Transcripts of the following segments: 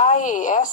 IAS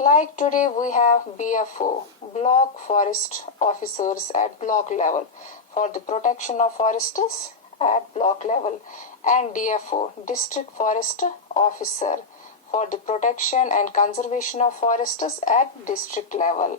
Like today we have BFO, Block Forest Officers at block level for the protection of forests at block level and DFO, District Forest Officer for the protection and conservation of forests at district level.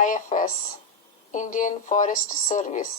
IFS, Indian Forest Service।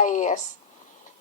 IAS।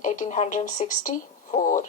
1864।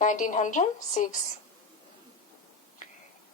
1906।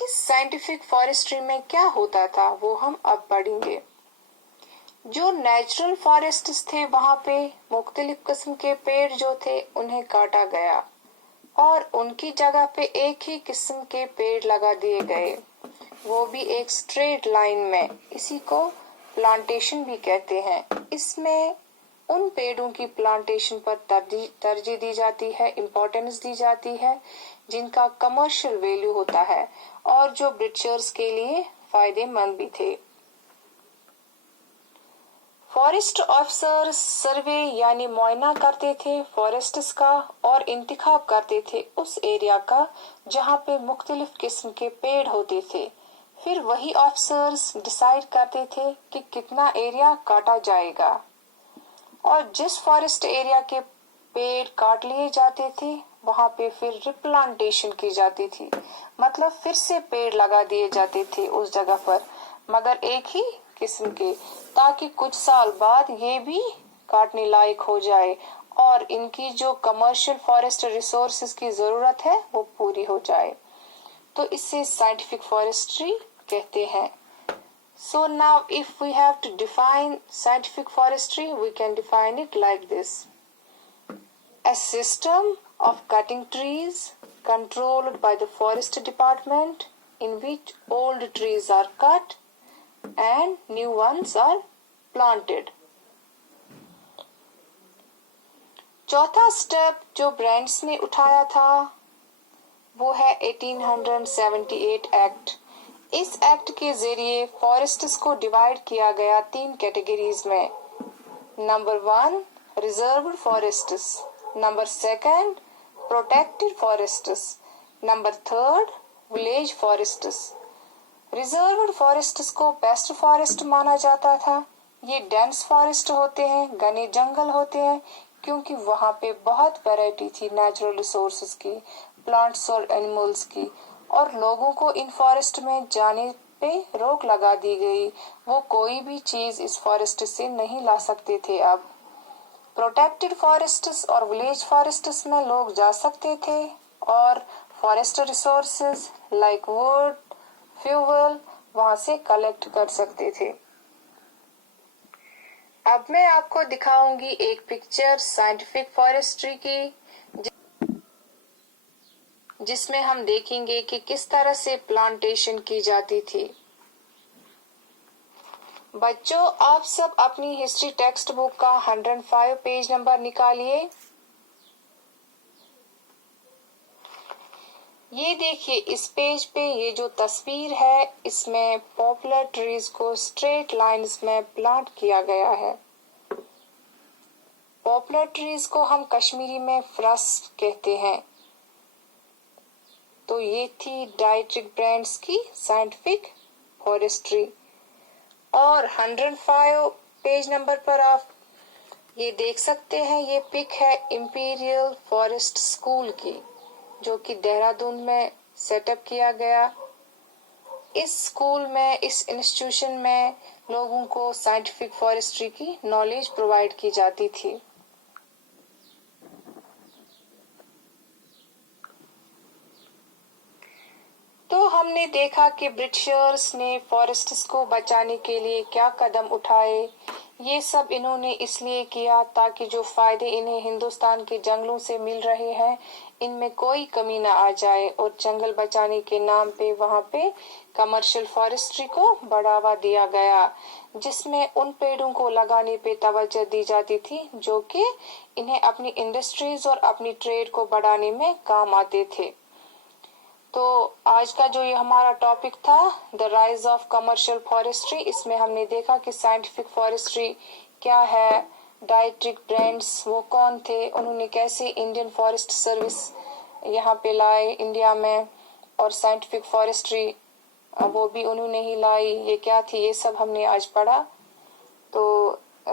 Us scientific forestry میں کیا ہوتا تھا وہ ہم اب پڑھیں گے۔ جو نیچرل فارسٹس تھے وہاں پہ مختلف قسم کے پیڑ جو تھے انہیں کاٹا گیا اور ان کی جگہ پہ ایک ہی قسم کے پیڑ لگا دیے گئے، وہ بھی ایک سٹریٹ لائن میں۔ اسی کو پلانٹیشن بھی کہتے ہیں۔ اس میں ان پیڑوں کی پلانٹیشن پر ترجیح دی جاتی ہے، امپورٹنس دی جاتی ہے جن کا کمرشل ویلیو ہوتا ہے اور جو برٹشرز کے لیے فائدے مند بھی تھے۔ فارسٹ آفیسرز سروے یعنی معائنہ کرتے تھے فارسٹس کا اور انتخاب کرتے تھے اس ایریا کا جہاں پہ مختلف قسم کے پیڑ ہوتے تھے۔ پھر وہی آفیسرز ڈیسائیڈ کرتے تھے کہ کتنا ایریا کاٹا جائے گا، اور جس فارسٹ ایریا کے پیڑ کاٹ لیے جاتے تھے وہاں پہ پھر ریپلانٹیشن کی جاتی تھی، مطلب پھر سے پیڑ لگا دیے جاتے تھے اس جگہ پر، مگر ایک ہی قسم کے، تاکہ کچھ سال بعد یہ بھی کاٹنے لائق ہو جائے اور ان کی جو کمرشل فارسٹ ریسورسز کی ضرورت ہے وہ پوری ہو جائے۔ تو اس سے سائنٹیفک فارسٹری کہتے ہیں۔ So now if we have to define scientific forestry, we can define it like this. A system of cutting trees controlled by the forest department in which old trees are cut and new ones are planted. چوتھا step جو brands نے اٹھایا تھا وہ ہے 1878 act. اس act کے ذریعے forests کو ڈیوائیڈ کیا گیا 3 کیٹیگریز میں۔ Number 1 reserved forests, number 2 protected forests, number 3 village forests. Reserved forests کو بیسٹ فارسٹ مانا جاتا تھا۔ یہ ڈینس فارسٹ ہوتے ہیں، گھنے جنگل ہوتے ہیں، کیونکہ وہاں پہ بہت ویرائٹی تھی نیچرل ریسورسز کی، پلانٹس اور اینیملز کی، اور لوگوں کو ان فارسٹ میں جانے پہ روک لگا دی گئی، وہ کوئی بھی چیز اس فارسٹ سے نہیں لا سکتے تھے۔ اب پروٹیکٹڈ فارسٹس اور ولیج فارسٹس میں لوگ جا سکتے تھے اور forest resources like would, fuel وہاں سے کلیکٹ کر سکتے تھے۔ اب میں آپ کو دکھاؤں گی ایک پکچر سائنٹیفک فارسٹری کی، جس میں ہم دیکھیں گے کہ کس طرح سے پلانٹیشن کی جاتی تھی۔ بچوں آپ سب اپنی ہسٹری ٹیکسٹ بک کا 105 پیج نمبر نکالیے۔ یہ دیکھیے اس پیج پہ یہ جو تصویر ہے اس میں پاپولر ٹریز کو اسٹریٹ لائنز میں پلانٹ کیا گیا ہے۔ پاپولر ٹریز کو ہم کشمیری میں فرس کہتے ہیں۔ تو یہ تھی ڈائٹرک برینڈز کی سائنٹیفک فارسٹری۔ اور 105 پیج نمبر پر آپ یہ دیکھ سکتے ہیں، یہ پک ہے امپیریل فارسٹ اسکول کی، جو کہ دہرادون میں سیٹ اپ کیا گیا۔ اس اسکول میں، اس انسٹیٹیوشن میں لوگوں کو سائنٹیفک فارسٹری کی نالج پرووائڈ کی جاتی تھی۔ تو ہم نے دیکھا کہ برٹشرز نے فارسٹس کو بچانے کے لیے کیا قدم اٹھائے۔ یہ سب انہوں نے اس لیے کیا تاکہ جو فائدے انہیں ہندوستان کے جنگلوں سے مل رہے ہیں ان میں کوئی کمی نہ آ جائے، اور جنگل بچانے کے نام پہ وہاں پہ کمرشل فارسٹری کو بڑھاوا دیا گیا، جس میں ان پیڑوں کو لگانے پہ توجہ دی جاتی تھی جو کہ انہیں اپنی انڈسٹریز اور اپنی ٹریڈ کو بڑھانے میں کام آتے تھے۔ تو آج کا جو یہ ہمارا ٹاپک تھا the rise of commercial forestry, اس میں ہم نے دیکھا کہ سائنٹیفک فارسٹری کیا ہے، ڈائٹرک برینڈز وہ کون تھے، انہوں نے کیسے انڈین فارسٹ سروس یہاں پہ لائے انڈیا میں، اور سائنٹیفک فارسٹری وہ بھی انہوں نے ہی لائی، یہ کیا تھی، یہ سب ہم نے آج پڑھا۔ تو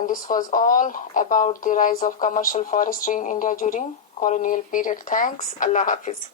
this was all about the rise of commercial forestry in India during colonial period. Thanks. اللہ حافظ.